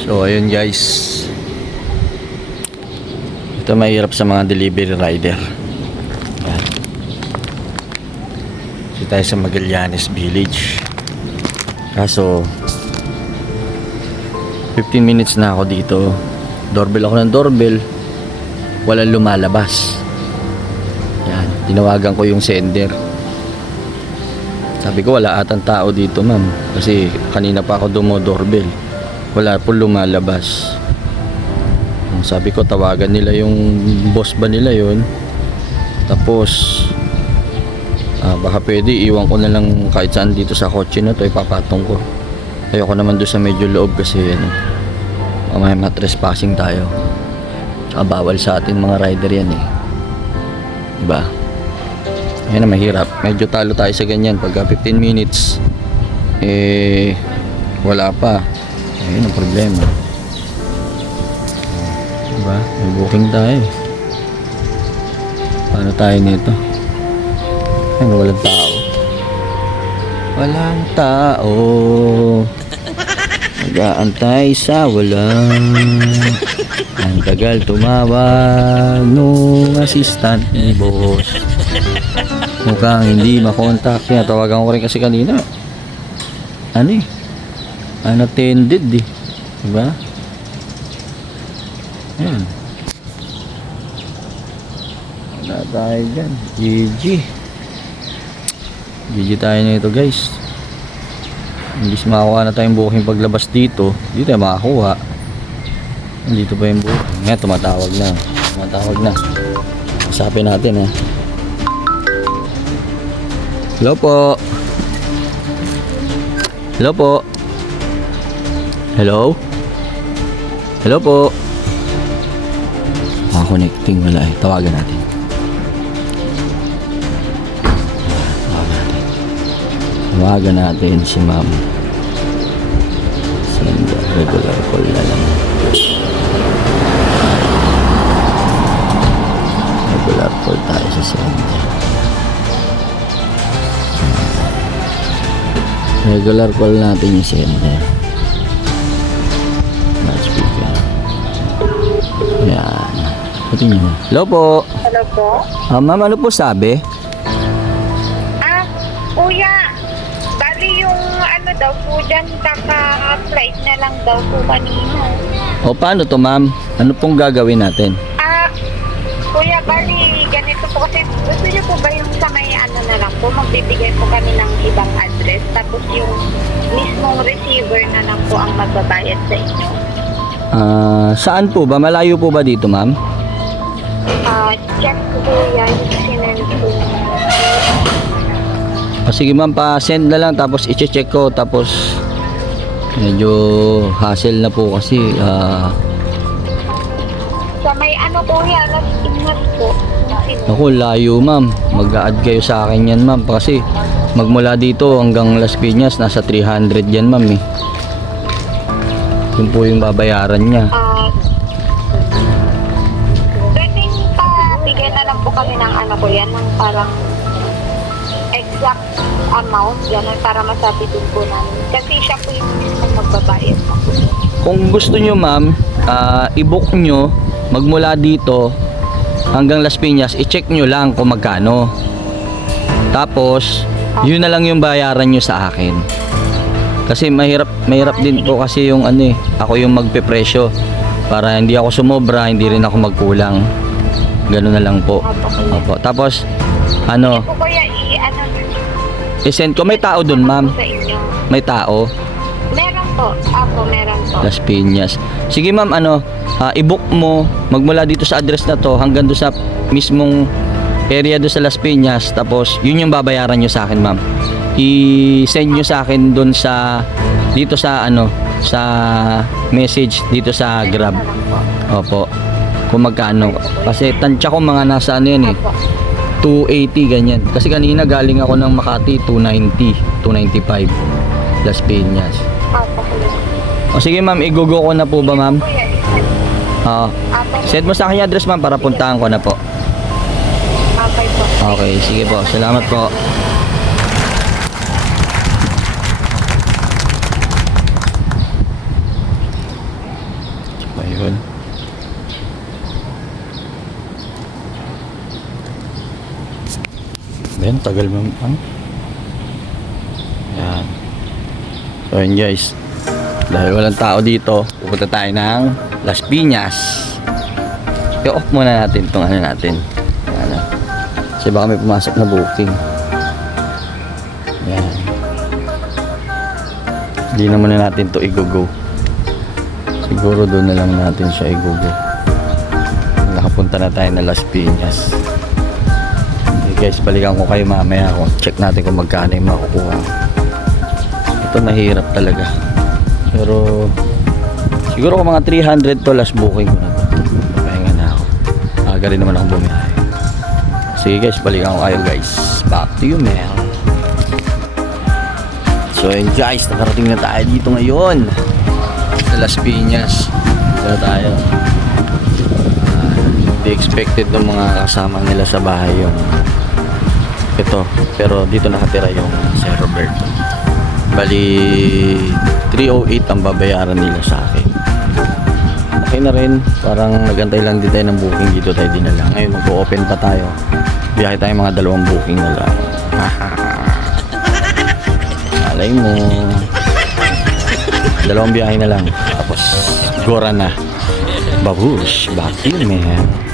So ayun guys, ito mahirap sa mga delivery rider. Yan. Dito tayo sa Magallanes Village. Kaso 15 minutes na ako dito. Doorbell ako ng doorbell, walang lumalabas. Yan, tinawagan ko yung sender. Sabi ko wala atang tao dito ma'am, kasi kanina pa ako doorbell, wala po lumalabas. Sabi ko tawagan nila yung boss ba nila yun, tapos baka pwede iwan ko na lang kahit saan dito sa kotse na to, ipapatong ko. Ayoko naman doon sa medyo loob kasi may matrespassing tayo. Bawal sa atin mga rider yan diba? Ayan na, mahirap. Medyo talo tayo sa ganyan. Pagka 15 minutes wala pa, ayun ang problema, diba? May booking tayo. Paano tayo nito? Ayun, walang tao. Walang tao. Nag-aantay sa wala. Ang tagal tumawag nung assistant ni boss. Mukhang hindi makontak. Tawagan ko rin kasi kanina. Unattended diba? Ayan. Wala tayo dyan. GG tayo na ito guys. Imbis makakuha na tayong booking paglabas dito, dito tayo makakuha. Dito pa yung booking. Ngayon tumatawag na. Usapin natin Hello po. Hello po. Connecting, wala tawagan natin. Tawagan natin si ma'am. Send regular call na lang. Regular call tayo sa sender. Regular call natin yung sender. Speaker. Yan. Pati nyo. Hello po. Hello po? Ma'am, ano po sabi? Kuya, bali yung daw po dyan, kaka-flight na lang daw po kanina. O paano to ma'am? Ano pong gagawin natin? Kuya, bali ganito po kasi gusto niyo po ba yung sa may na lang po, magbibigay po kami ng ibang address, tapos yung mismong receiver na lang po ang magbabayad sa inyo. Saan po ba? Malayo po ba dito ma'am? Check ko kuya, yung sinend po. Sige ma'am, pa-send na lang tapos i-check ko, tapos medyo hassle na po kasi Sa may kuya, Las Piñas po. ako layo ma'am, mag-a-add kayo sa akin yan ma'am, kasi magmula dito hanggang Las Piñas nasa 300 yan ma'am yun po yung babayaran niya. Pwedeng bigyan na lang po kami ng kuya, ng parang exact amount, gano'n, para masabi din po namin. Kasi siya po yung mismo magbabayad na po. Kung gusto nyo ma'am, i-book nyo magmula dito hanggang Las Piñas, i-check nyo lang kung magkano. Tapos, yun na lang yung bayaran nyo sa akin. Kasi mahirap din po kasi yung ako yung magpepresyo. Para hindi ako sumobra, hindi rin ako magkulang. Ganun na lang po. Opo. Tapos, Hindi po kuya, i-send ko. May tao dun ma'am? sa inyo. May tao? Meron po. Meron po. Las Piñas. Sige ma'am, i-book mo magmula dito sa address na to hanggang doon sa mismong area doon sa Las Piñas, tapos yun yung babayaran nyo sa akin ma'am. I-send nyo sa akin doon sa dito sa sa message dito sa Grab. Opo. Kung magkano. Kasi tansya ko mga nasa 280 ganyan. Kasi kanina galing ako ng Makati, 290, 295 Las Piñas. O sige ma'am, i-go ko na po ba ma'am? Send mo sa akin yung address ma'am para puntahan ko na po. Okay po. Okay, sige po. Salamat po. tagal mo. Yan. So yun guys. Dahil walang tao dito, pupunta tayo ng Las Piñas. I-off muna natin itong ano natin. Ano. Kasi baka may pumasok na booking. Yan. Hindi na muna natin to i-go-go. Siguro doon na lang natin siya i-go-go. Nakapunta na tayo na Las Piñas. Okay guys, balikan ko kayo mamaya kung check natin kung magkano yung makukuha. Ito mahirap talaga. Pero siguro kung mga 300 to last booking ko na to. Pahinga na ako. Aga rin naman akong bumiyahe. Sige guys, balikan ko kayo guys. Back to you man. So yun guys, nakarating na tayo dito ngayon sa Las Piñas. Dito tayo. Hindi expected ng mga kasama nila sa bahay yung ito. Pero dito nakatira yung Sir Roberto. Bali 308 ang babayaran nila sa akin. Okay na rin. Parang nagantay lang din tayo ng booking. Dito tayo dinala. Ngayon mag-open pa tayo. Biyahe tayo mga 2 booking na lang. Alay mo. 2 biyahe na lang. Tapos Gora na. Babush. Back to you man.